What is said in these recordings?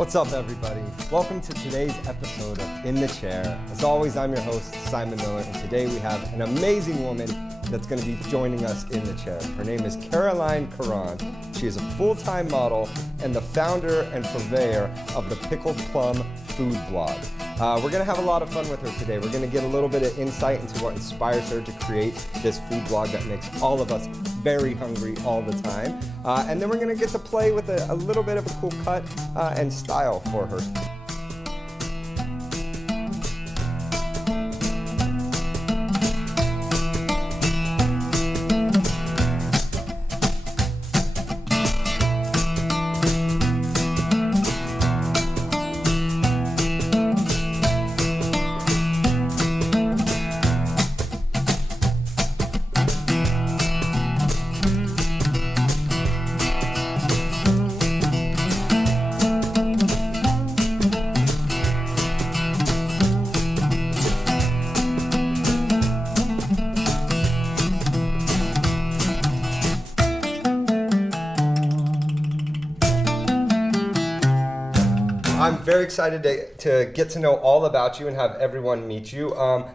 What's up, everybody? Welcome to today's episode of In the Chair. As always, I'm your host, Simon Miller, and today we have an amazing woman that's going to be joining us in the chair. Her name is Caroline Caron. She is a full-time model and the founder and purveyor of the Pickled Plum food blog. We're going to have a lot of fun with her today. We're going to get a little bit of insight into what inspires her to create this food blog that makes all of us very hungry all the time. And then we're going to get to play with a little bit of a cool cut and style for her. I'm very excited to get to know all about you and have everyone meet you.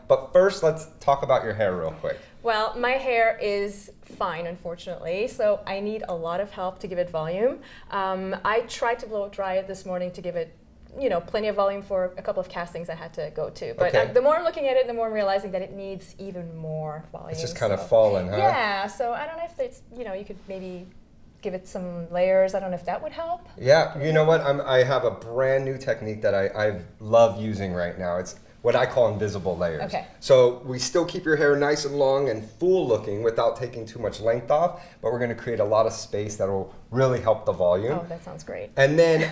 But first, let's talk about your hair real quick. Well, my hair is fine, unfortunately, so I need a lot of help to give it volume. I tried to blow dry it this morning to give it, plenty of volume for a couple of castings I had to go to. But Okay. The more I'm looking at it, the more I'm realizing that it needs even more volume. It's just kind of fallen, huh? Yeah, so I don't know if it's, you could maybe give it some layers. I don't know if that would help. Yeah, you know what? I have a brand new technique that I love using right now. It's what I call invisible layers. Okay. So we still keep your hair nice and long and full looking without taking too much length off, but we're going to create a lot of space that will really help the volume. Oh, that sounds great. And then,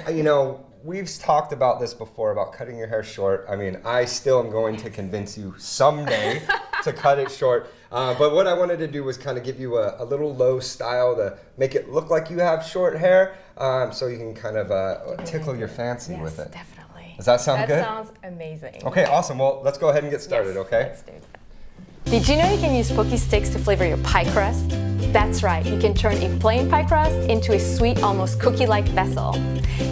we've talked about this before, about cutting your hair short. I mean, I still am going to convince you someday to cut it short. But what I wanted to do was kind of give you a little low style to make it look like you have short hair, so you can kind of tickle your fancy with it. Definitely. Does that sound good? That sounds amazing. Okay, awesome. Well, let's go ahead and get started, Yes, okay? Let's do that. Did you know you can use pokey sticks to flavor your pie crust? That's right, you can turn a plain pie crust into a sweet, almost cookie-like vessel.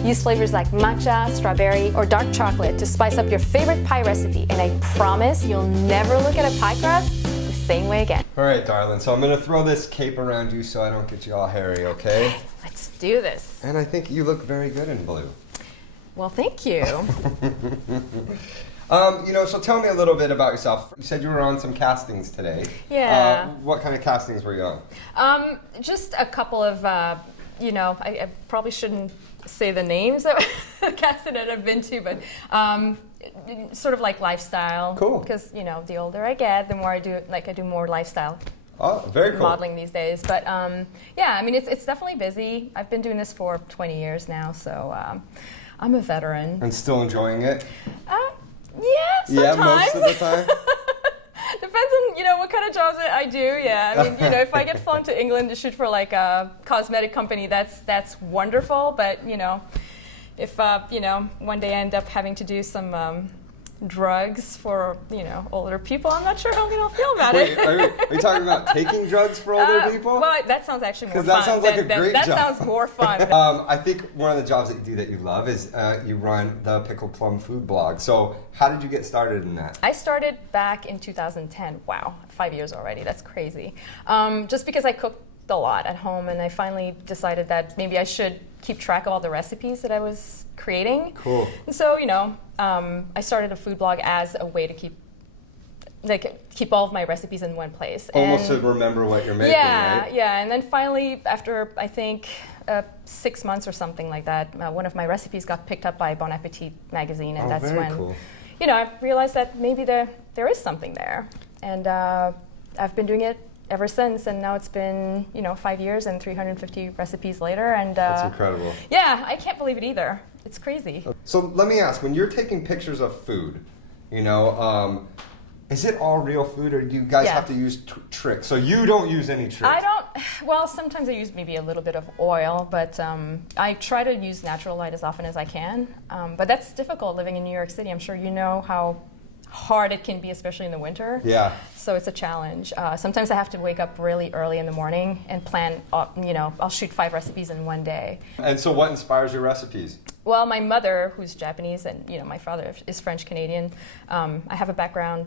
Use flavors like matcha, strawberry, or dark chocolate to spice up your favorite pie recipe, and I promise you'll never look at a pie crust the same way again. All right, darling. So I'm going to throw this cape around you so I don't get you all hairy, okay? Let's do this. And I think you look very good in blue. Well, thank you. So tell me a little bit about yourself. You said you were on some castings today. Yeah. What kind of castings were you on? Just a couple of, I probably shouldn't say the names of the casting that I've been to, but sort of like lifestyle. Cool. Because, the older I get, the more I do more lifestyle. Oh, very cool. Modeling these days. But it's definitely busy. I've been doing this for 20 years now, so I'm a veteran. And still enjoying it? Yeah, sometimes. Yeah, most of the time? Depends on, what kind of jobs I do, yeah. I mean, if I get flown to England to shoot for like a cosmetic company, that's wonderful. But, if, one day I end up having to do some drugs for, older people, I'm not sure how I'm going to feel about it. Are you talking about taking drugs for older people? Well, that sounds actually more fun. Because that sounds like a great job. That sounds more fun. I think one of the jobs that you do that you love is you run the Pickled Plum food blog. So how did you get started in that? I started back in 2010. Wow, 5 years already. That's crazy. Just because I cooked a lot at home, and I finally decided that maybe I should keep track of all the recipes that I was creating. Cool. And so, I started a food blog as a way to keep all of my recipes in one place. Almost to remember what you're making, right? Yeah. And then finally, after I think 6 months or something like that, one of my recipes got picked up by Bon Appetit magazine, and that's very when cool. I realized that maybe there is something there. And I've been doing it ever since, and now it's been 5 years and 350 recipes later, and that's incredible. Yeah, I can't believe it either. It's crazy. So let me ask, when you're taking pictures of food, is it all real food, or do you guys have to use tricks? So you don't use any tricks? I don't. Well, sometimes I use maybe a little bit of oil, but I try to use natural light as often as I can. But that's difficult living in New York City. I'm sure you know how hard it can be, especially in the winter. Yeah. So it's a challenge. Sometimes I have to wake up really early in the morning and plan, I'll shoot 5 recipes in one day. And so what inspires your recipes? Well, my mother, who's Japanese, and my father is French-Canadian. I have a background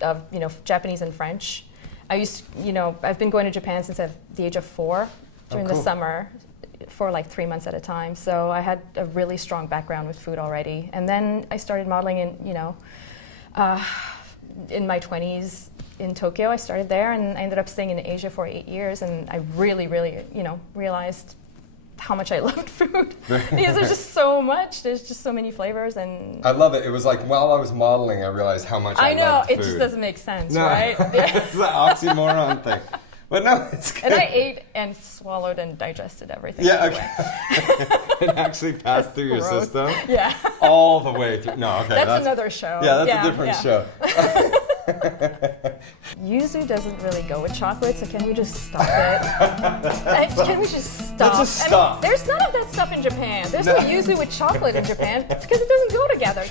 of, Japanese and French. I've been going to Japan since the age of 4 during the summer for like 3 months at a time. So I had a really strong background with food already. And then I started modeling in my 20s in Tokyo. I started there and I ended up staying in Asia for 8 years. And I really, really, realized how much I loved food because there's just so much. There's just so many flavors, and I love it. It was like while I was modeling, I realized how much I loved food. It just doesn't make sense, right? It's the oxymoron thing. But no, it's good. And I ate and swallowed and digested everything. Yeah, okay. It actually passed through your system. Yeah. All the way through. No, okay. That's another show. Yeah, that's a different show. Yuzu doesn't really go with chocolate, so can we just stop it? Can we just stop? Let's just stop. There's none of that stuff in Japan. There's no yuzu with chocolate in Japan because it doesn't go together.